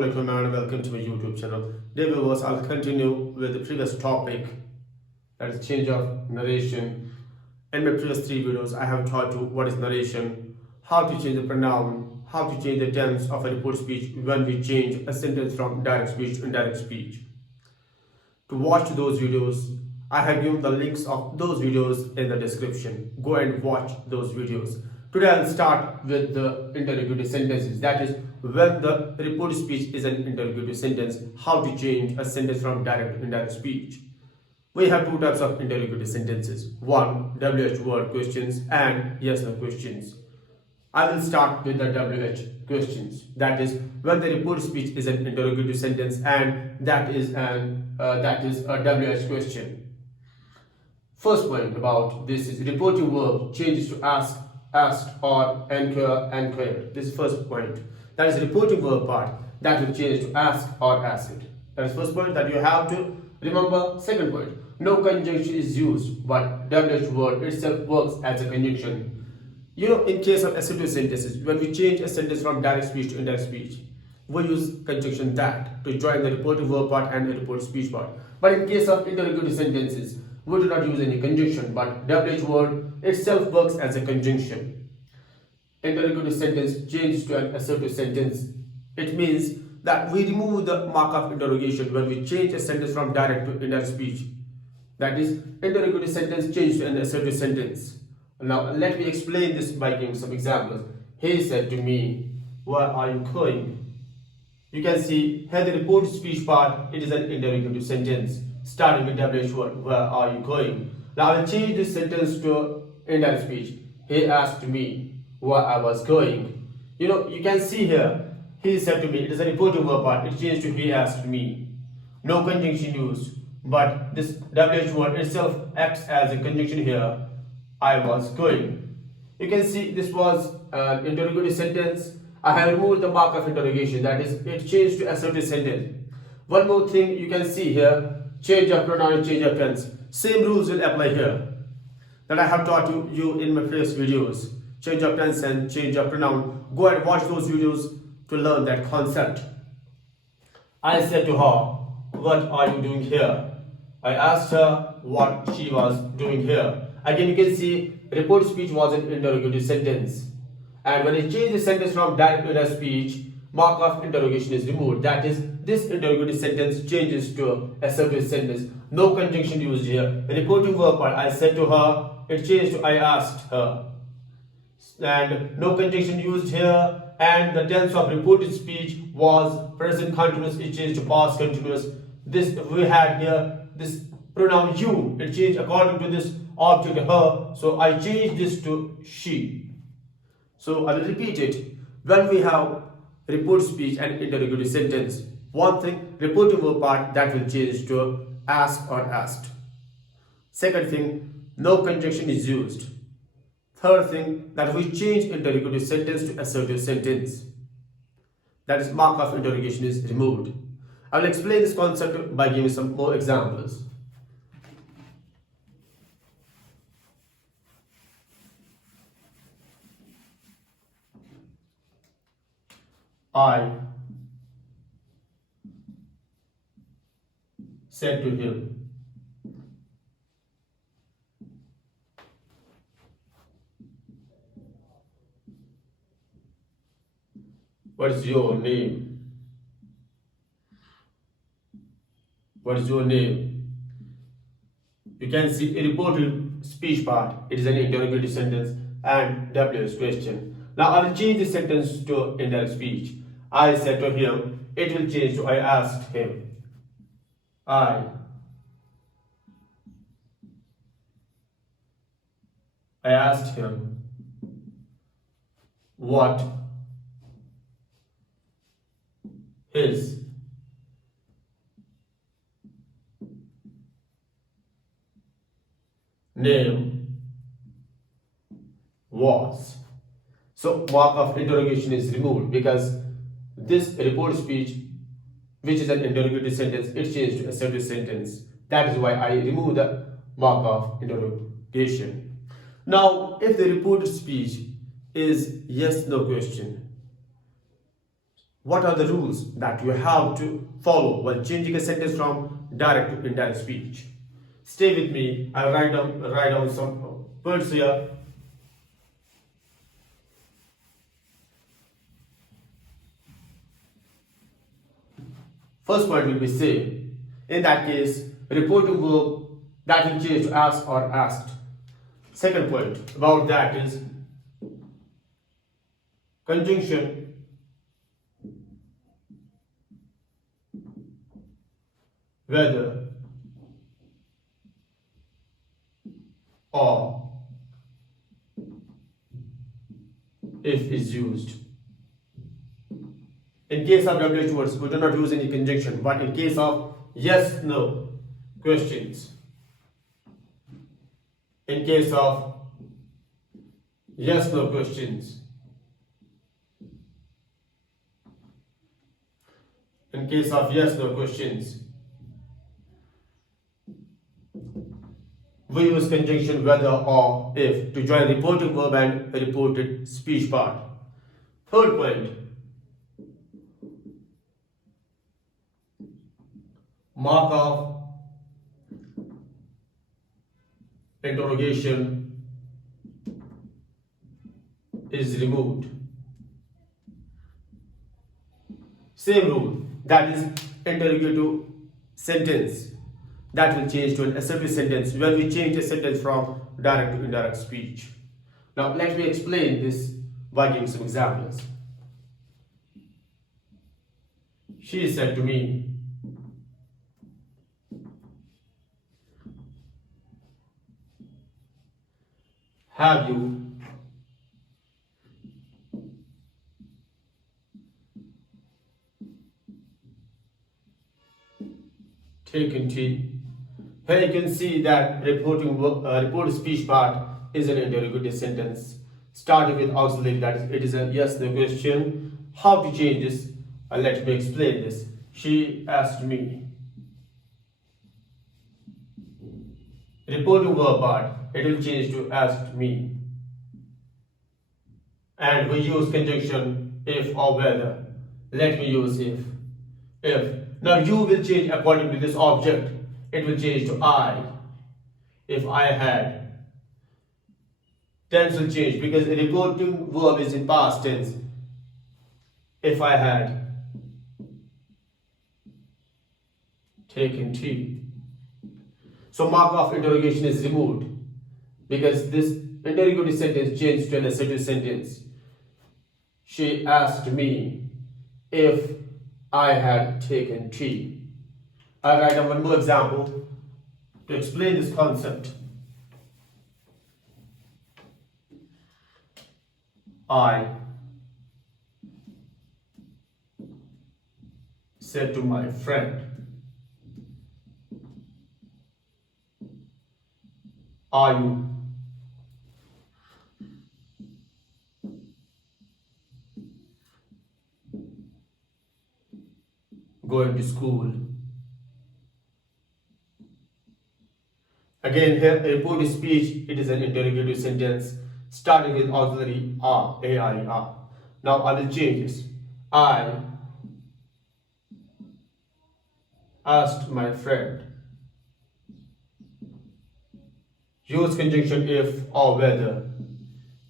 Assalamualaikum and welcome to my YouTube channel. Today viewers, I'll continue with the previous topic, that is change of narration. In my previous three videos, I have taught you what is narration, how to change the pronoun, how to change the tense of a report speech when we change a sentence from direct speech to indirect speech. To watch those videos, I have given the links of those videos in the description. Go and watch those videos. Today I'll start with the interrogative sentences. That is, when the report speech is an interrogative sentence, how to change a sentence from direct to indirect speech. We have two types of interrogative sentences. One, WH word questions and yes no questions. I will start with the WH questions. That is, when the report speech is an interrogative sentence and that is a WH question. First point about this is reporting verb changes to ask, asked, or inquire, inquired. This is first point. That is reporting verb part that will change to ask or asked. That is first point that you have to remember. Second point, no conjunction is used, but WH word itself works as a conjunction. You know, in case of assertive sentences, when we change a sentence from direct speech to indirect speech, we use conjunction that to join the reporting verb part and the report speech part. But in case of interrogative sentences, we do not use any conjunction, but WH word itself works as a conjunction. Interrogative sentence changes to an assertive sentence. It means that we remove the mark of interrogation when we change a sentence from direct to indirect speech. That is, interrogative sentence changes to an assertive sentence. Now, let me explain this by giving some examples. He said to me, "Where are you going?" You can see here the report speech part, it is an interrogative sentence starting with WH word, "Where are you going?" Now, I will change this sentence to indirect speech. He asked me where I was going. You know, you can see here, he said to me, it is a reporting verb part, it changed to he asked me. No conjunction used, but this WH word itself acts as a conjunction here. I was going. You can see this was an interrogative sentence. I have removed the mark of interrogation, that is, it changed to assertive sentence. One more thing you can see here, change of pronoun, change of tense. Same rules will apply here that I have taught you in my previous videos. Change of tense and change of pronoun. Go and watch those videos to learn that concept. I said to her, "What are you doing here?" I asked her what she was doing here. Again, you can see report speech was an interrogative sentence. And when I change the sentence from direct to indirect speech, mark of interrogation is removed. That is, this interrogative sentence changes to assertive sentence. No conjunction used here. The reporting verb part, I said to her, it changed to I asked her. And no conjunction used here. And the tense of reported speech was present continuous, it changed to past continuous. This we had here, this pronoun you, it changed according to this object her. So I changed this to she. So I will repeat it. When we have report speech and interrogative sentence, one thing, reporting verb part that will change to ask or asked. Second thing, no conjunction is used. Third thing, that we change interrogative sentence to assertive sentence. That is, mark of interrogation is removed. I will explain this concept by giving some more examples. I said to him, "What is your name?" What is your name? You can see a reported speech part. It is an interrogative sentence and WH question. Now I will change this sentence to indirect speech. I said to him, it will change to I asked him. I asked him what his name was. So mark of interrogation is removed because this report speech, which is an interrogative sentence, it changed to assertive sentence. That is why I remove the mark of interrogation. Now, if the reported speech is yes no question, what are the rules that you have to follow while changing a sentence from direct to indirect speech. Stay with me. I'll write down some words here. First point will be say. In that case, reporting verb that will change to ask or asked. Second point about that is conjunction whether or if is used. In case of WH words, we do not use any conjunction, but in case of yes, no questions, in case of yes, no questions, in case of yes, no questions, we use conjunction whether or if to join reported verb and reported speech part. Third point, mark of interrogation is removed. Same rule, that is interrogative sentence that will change to an assertive sentence when we change a sentence from direct to indirect speech. Now let me explain this by giving some examples. She said to me, have you taken tea? Here you can see that reported speech part is an interrogative sentence starting with auxiliary, that is, it is a yes no question. How to change this? Let me explain this. She asked me. Reporting verb part, it will change to asked me. And we use conjunction if or whether. Let me use if. If. Now you will change according to this object. It will change to I. If I had. Tense will change because the reporting verb is in past tense. If I had taken tea. So mark of interrogation is removed because this interrogative sentence changed to an assertive sentence. She asked me if I had taken tea. I'll write down one more example to explain this concept. I said to my friend, are you going to school? Again, here, reported speech, it is an interrogative sentence starting with auxiliary are, A-I, are. Now I will change this. I asked my friend. Use conjunction if or whether.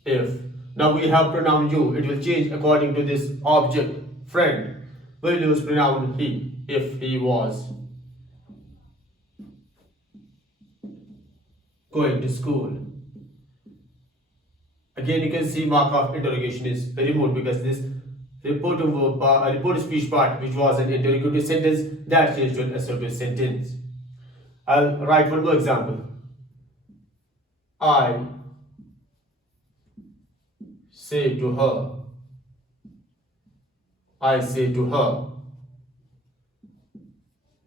If. Now we have pronoun you. It will change according to this object, friend. We will use pronoun he, if he was going to school. Again, you can see mark of interrogation is removed because this reported speech part, which was an interrogative sentence, that changed to an assertive sentence. I'll write one more example. I say to her. I say to her,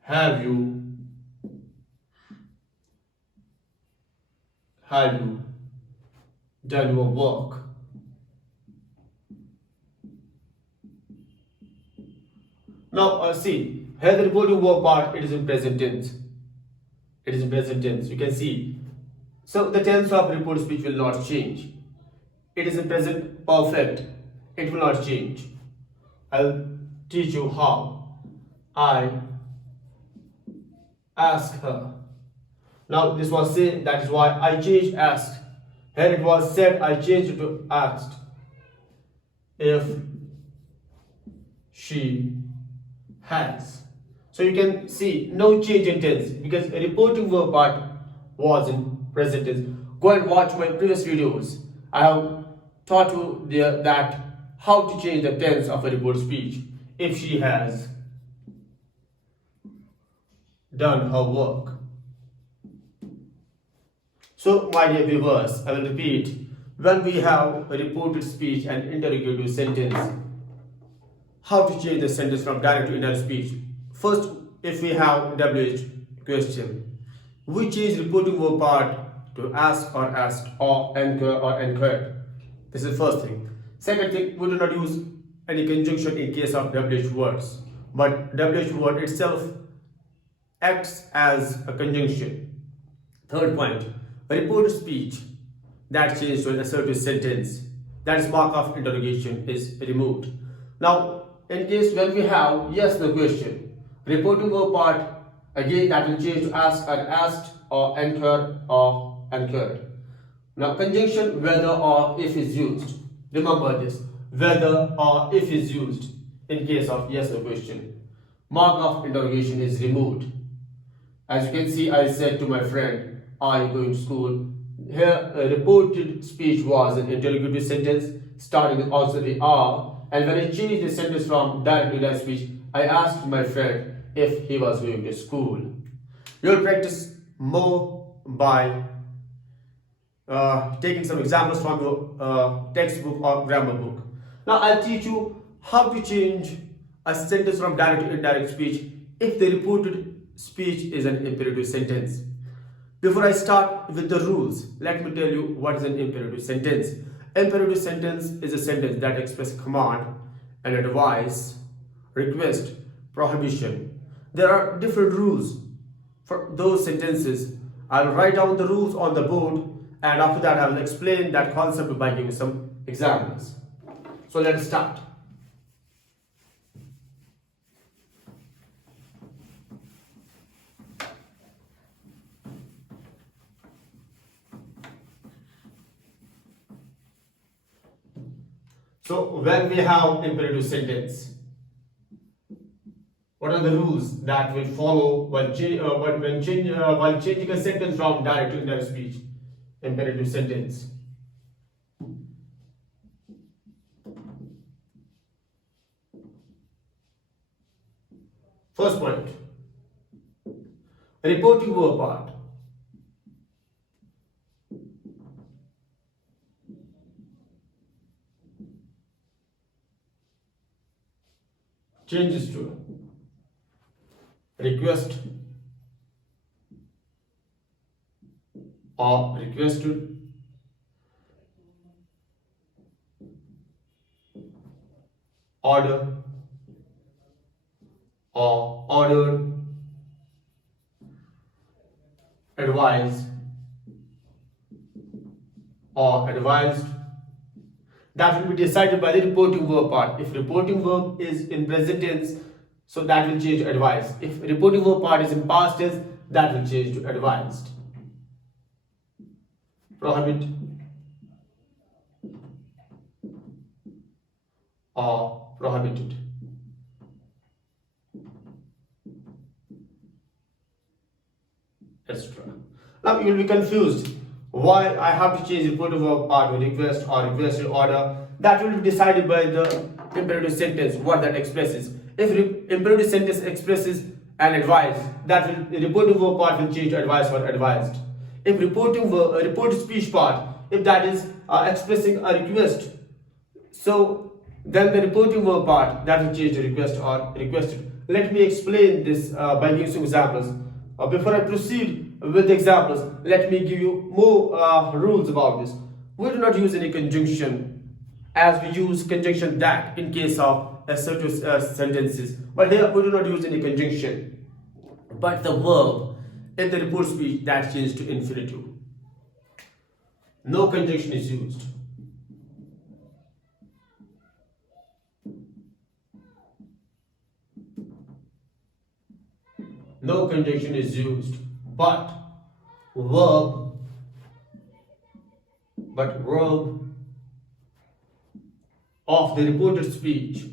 have you done your work? Now see, here the reporting verb part, it is in present tense. It is in present tense. You can see. So the tense of report speech will not change. It is in present perfect. It will not change. I'll teach you how. I ask her. Now this was said, that is why I changed asked. Here it was said, I changed it to asked. If she has. So you can see no change in tense because a reporting verb part was in present tense. Go and watch my previous videos. I have taught you there that how to change the tense of a report speech. If she has done her work. So my dear viewers, I will repeat. When we have a reported speech and interrogative sentence, how to change the sentence from direct to indirect speech. First, if we have WH question, we change reporting verb part to ask or asked or anchor or anchored. This is the first thing. Second thing, we do not use any conjunction in case of WH words, but WH word itself acts as a conjunction. Third point, a reported speech that changes to an assertive sentence, that is mark of interrogation, is removed. Now, in case when we have yes no question, reporting verb part, again that will change to ask or asked or anchored or anchored. Now conjunction whether or if is used. Remember this, whether or if is used in case of yes no question. Mark of interrogation is removed. As you can see, I said to my friend, are you going to school? Here a reported speech was an interrogative sentence starting with also the are, and when I changed the sentence from direct to indirect speech, I asked my friend if he was going to school. You will practice more by taking some examples from your textbook or grammar book. Now I'll teach you how to change a sentence from direct to indirect speech if the reported speech is an imperative sentence. Before I start with the rules, let me tell you what is an imperative sentence. Imperative sentence is a sentence that expresses command, an advice, request, prohibition. There are different rules for those sentences. I will write down the rules on the board, and after that I will explain that concept by giving some examples. So let's start. So when we have imperative sentence, what are the rules that will follow while changing a sentence from direct to indirect speech? Imperative sentence. First point, reporting verb part. Changes to request or requested, order or ordered, advise or advised. That will be decided by the reporting verb part. If reporting verb is in present tense, so that will change to advised. If reporting verb part is in past tense, that will change to advised. Prohibit or prohibited. Etc. Now you will be confused why I have to change reporting verb part to request or requested order. That will be decided by the imperative sentence, what that expresses. If imperative sentence expresses an advice, that will the reporting verb part will change to advice or advised. If reported speech part, if that is expressing a request, so then the reporting verb part that will change to request or requested. Let me explain this by giving some examples. Before I proceed with the examples, let me give you more rules about this. We do not use any conjunction as we use conjunction that in case of assertive sentences. But here we do not use any conjunction. But the verb in the report speech that changes to infinitive. No conjunction is used. no conjunction is used, but verb of the reported speech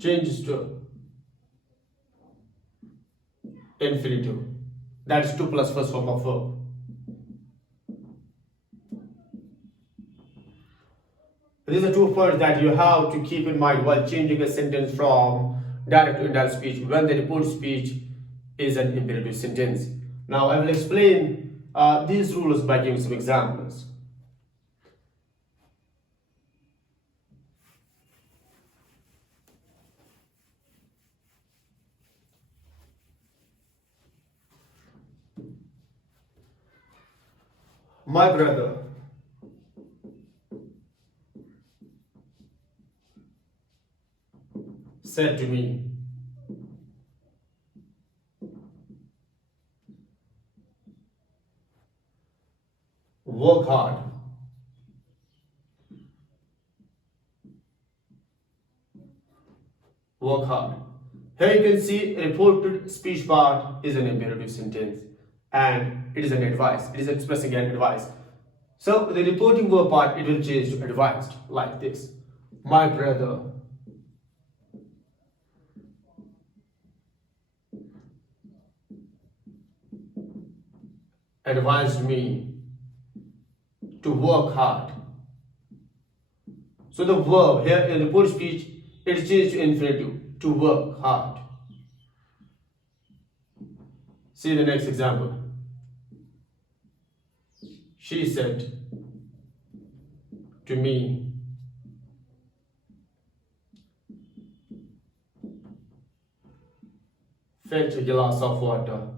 changes to infinitive. That is 2 plus first form of verb. These are 2 points that you have to keep in mind while changing a sentence from direct to indirect speech when the reported speech is an imperative sentence. Now I will explain these rules by giving some examples. My brother said to me, work hard. Work hard. Here you can see reported speech part is an imperative sentence and it is an advice. It is expressing an advice. So the reporting verb part, it will change to advised like this. My brother advised me to work hard. So the verb here in reported speech, it is changed to infinitive, to work hard. See the next example. She said to me, fetch a glass of water.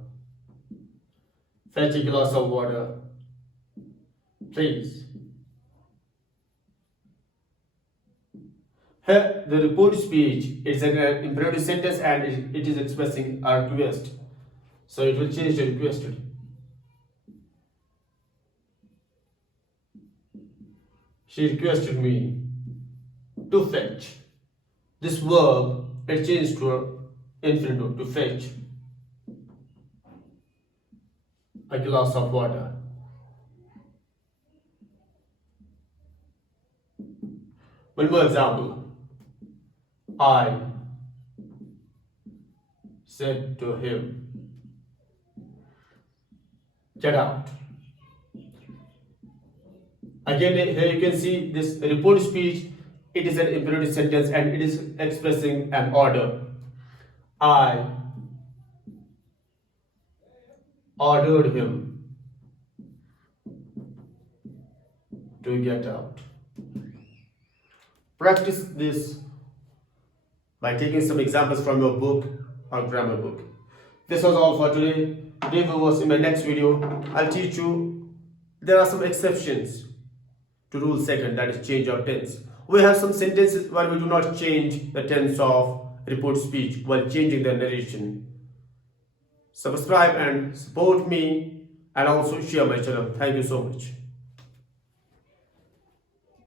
Fetch a glass of water, please. Here, the reported speech is an imperative sentence and it is expressing a request. So it will change to requested. She requested me to fetch. This verb, it changed to infinitive, to fetch a glass of water. One more example. I said to him, get out. Again, here you can see this reported speech. It is an imperative sentence and it is expressing an order. I ordered him to get out. Practice this by taking some examples from your book or grammar book. This was all for today. Today was in my next video. I'll teach you there are some exceptions to rule second, that is change of tense. We have some sentences where we do not change the tense of report speech while changing the narration. Subscribe and support me and also share my channel. Thank you so much.